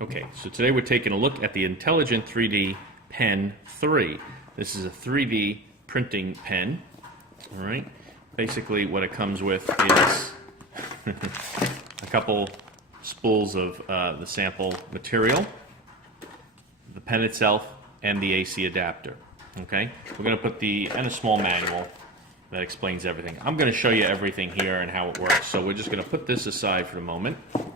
Okay, so today we're taking a look at the Intelligent 3D Pen 3. This is a 3D printing pen. All right. Basically, what it comes with is a couple spools of the sample material, the pen itself, and the AC adapter. Okay, we're going to put and a small manual that explains everything. I'm going to show you everything here and how it works. So we're just going to put this aside for the moment. And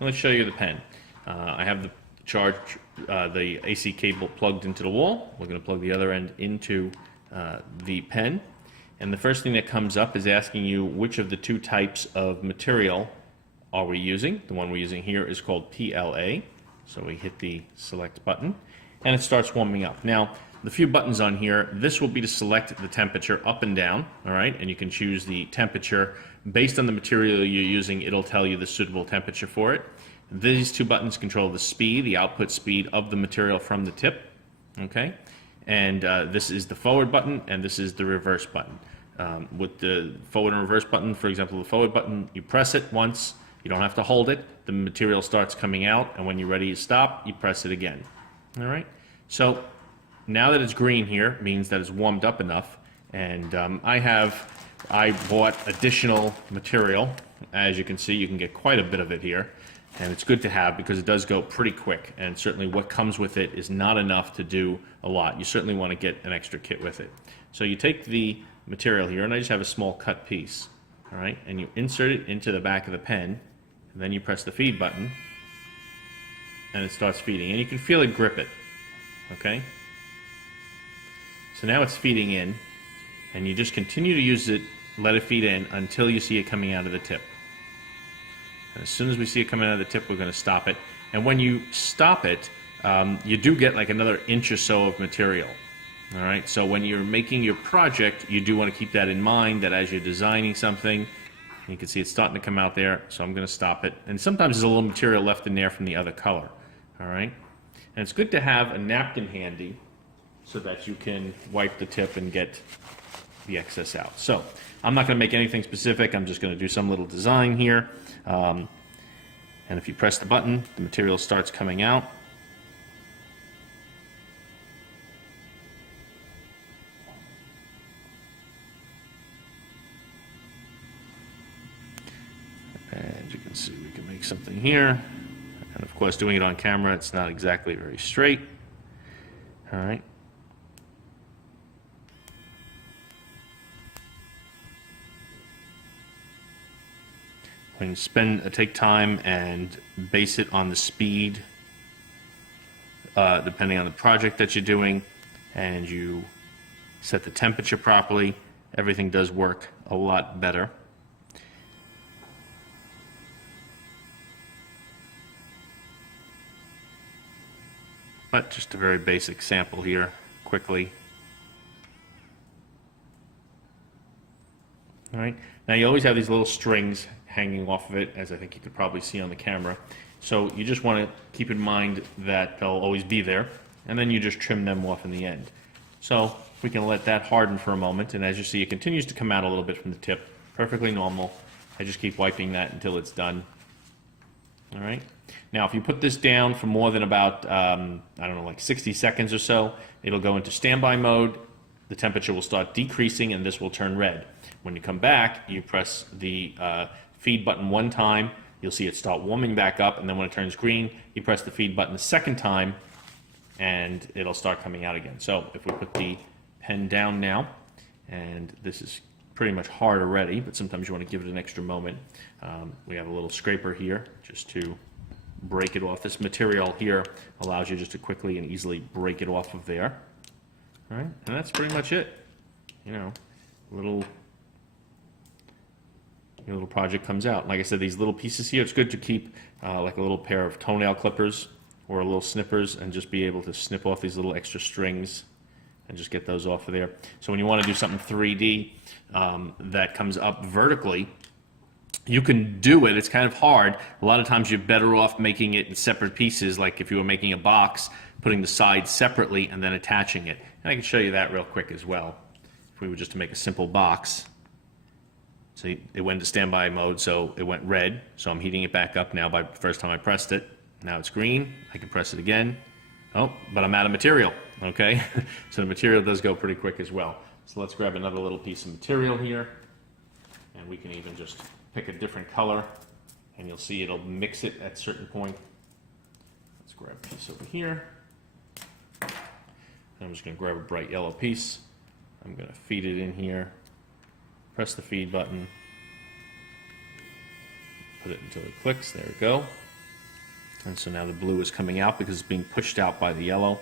let's show you the pen. I have the AC cable plugged into the wall. We're going to plug the other end into the pen. And the first thing that comes up is asking you which of the two types of material are we using. The one we're using here is called PLA. So we hit the select button and it starts warming up. Now, the few buttons on here, this will be to select the temperature up and down, all right? And you can choose the temperature. Based on the material you're using, it'll tell you the suitable temperature for it. These two buttons control the speed, the output speed of the material from the tip, okay? And this is the forward button, and this is the reverse button. With the forward and reverse button, for example, the forward button, you press it once, you don't have to hold it, the material starts coming out, and when you're ready to stop, you press it again, all right? So now that it's green here, means that it's warmed up enough, and I bought additional material. As you can see, you can get quite a bit of it here. And it's good to have because it does go pretty quick, and certainly what comes with it is not enough to do a lot. You certainly want to get an extra kit with it. So you take the material here, and I just have a small cut piece, all right, and you insert it into the back of the pen, and then you press the feed button, and it starts feeding, and you can feel it grip it, okay? So now it's feeding in, and you just continue to use it, let it feed in until you see it coming out of the tip. And as soon as we see it coming out of the tip, we're going to stop it. And when you stop it, you do get like another inch or so of material. All right. So when you're making your project, you do want to keep that in mind. That as you're designing something, you can see it's starting to come out there. So I'm going to stop it. And sometimes there's a little material left in there from the other color. All right. And it's good to have a napkin handy so that you can wipe the tip and get the excess out. So I'm not going to make anything specific. I'm just going to do some little design here. And if you press the button, the material starts coming out. And you can see we can make something here. And of course, doing it on camera, it's not exactly very straight. All right. When you take time and base it on the speed, depending on the project that you're doing, and you set the temperature properly, everything does work a lot better. But just a very basic sample here, quickly. All right. Now you always have these little strings hanging off of it, as I think you could probably see on the camera. So you just want to keep in mind that they'll always be there, and then you just trim them off in the end. So we can let that harden for a moment, and as you see, it continues to come out a little bit from the tip. Perfectly normal. I just keep wiping that until it's done. All right. Now, if you put this down for more than about, I don't know, like 60 seconds or so, it'll go into standby mode. The temperature will start decreasing, and this will turn red. When you come back, you press the feed button one time, you'll see it start warming back up, and then when it turns green, you press the feed button a second time, and it'll start coming out again. So if we put the pen down now, and this is pretty much hard already, but sometimes you want to give it an extra moment. We have a little scraper here just to break it off. This material here allows you just to quickly and easily break it off of there. All right, and that's pretty much it. You know, your little project comes out. Like I said, these little pieces here, it's good to keep like a little pair of toenail clippers or a little snippers and just be able to snip off these little extra strings and just get those off of there. So when you want to do something 3D that comes up vertically, you can do it. It's kind of hard. A lot of times you're better off making it in separate pieces, like if you were making a box, putting the sides separately and then attaching it. And I can show you that real quick as well. If we were just to make a simple box. So it went into standby mode, so it went red. So I'm heating it back up now by the first time I pressed it. Now it's green. I can press it again. Oh, but I'm out of material, okay? So the material does go pretty quick as well. So let's grab another little piece of material here, and we can even just pick a different color, and you'll see it'll mix it at a certain point. Let's grab a piece over here. I'm just going to grab a bright yellow piece. I'm going to feed it in here, press the feed button, put it until it clicks. There we go. And so now the blue is coming out because it's being pushed out by the yellow.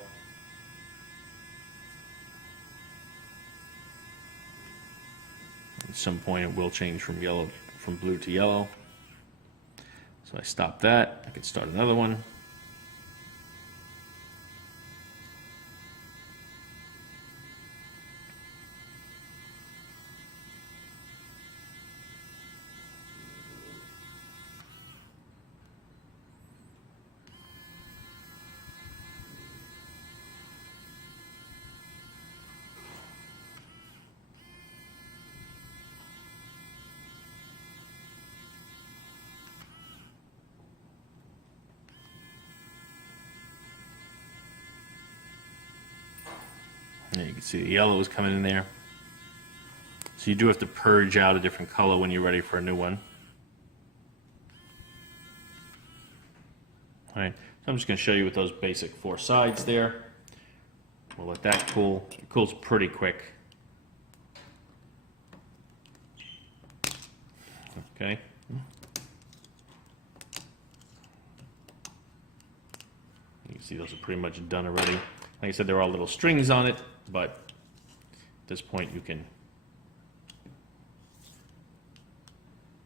At some point it will change from blue to yellow. So I stop that. I can start another one. And you can see the yellow is coming in there. So you do have to purge out a different color when you're ready for a new one. All right, so I'm just going to show you with those basic 4 sides there. We'll let that cool. It cools pretty quick. Okay. You can see those are pretty much done already. Like I said, there are little strings on it, but at this point you can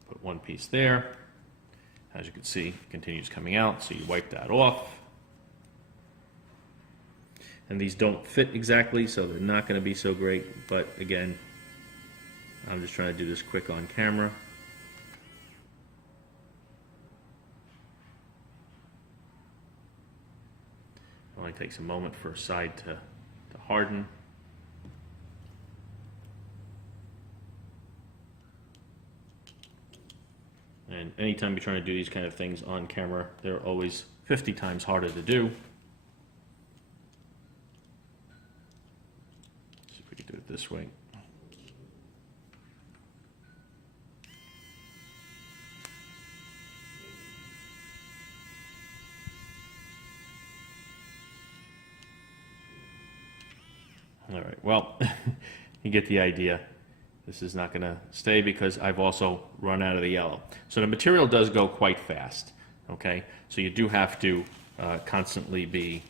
put one piece there. As you can see, it continues coming out, so you wipe that off. And these don't fit exactly, so they're not going to be so great, but again, I'm just trying to do this quick on camera. It only takes a moment for a side to harden. And anytime you're trying to do these kind of things on camera, they're always 50 times harder to do. See if we can do it this way. All right, well, you get the idea. This is not going to stay because I've also run out of the yellow. So the material does go quite fast, okay? So you do have to constantly be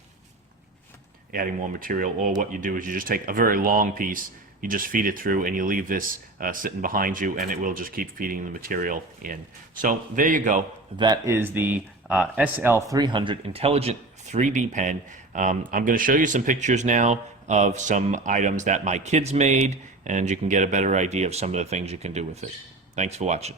adding more material, or what you do is you just take a very long piece, you just feed it through, and you leave this sitting behind you, and it will just keep feeding the material in. So there you go. That is the SL300 Intelligent 3D Pen. I'm going to show you some pictures now of some items that my kids made, and you can get a better idea of some of the things you can do with it. Thanks for watching.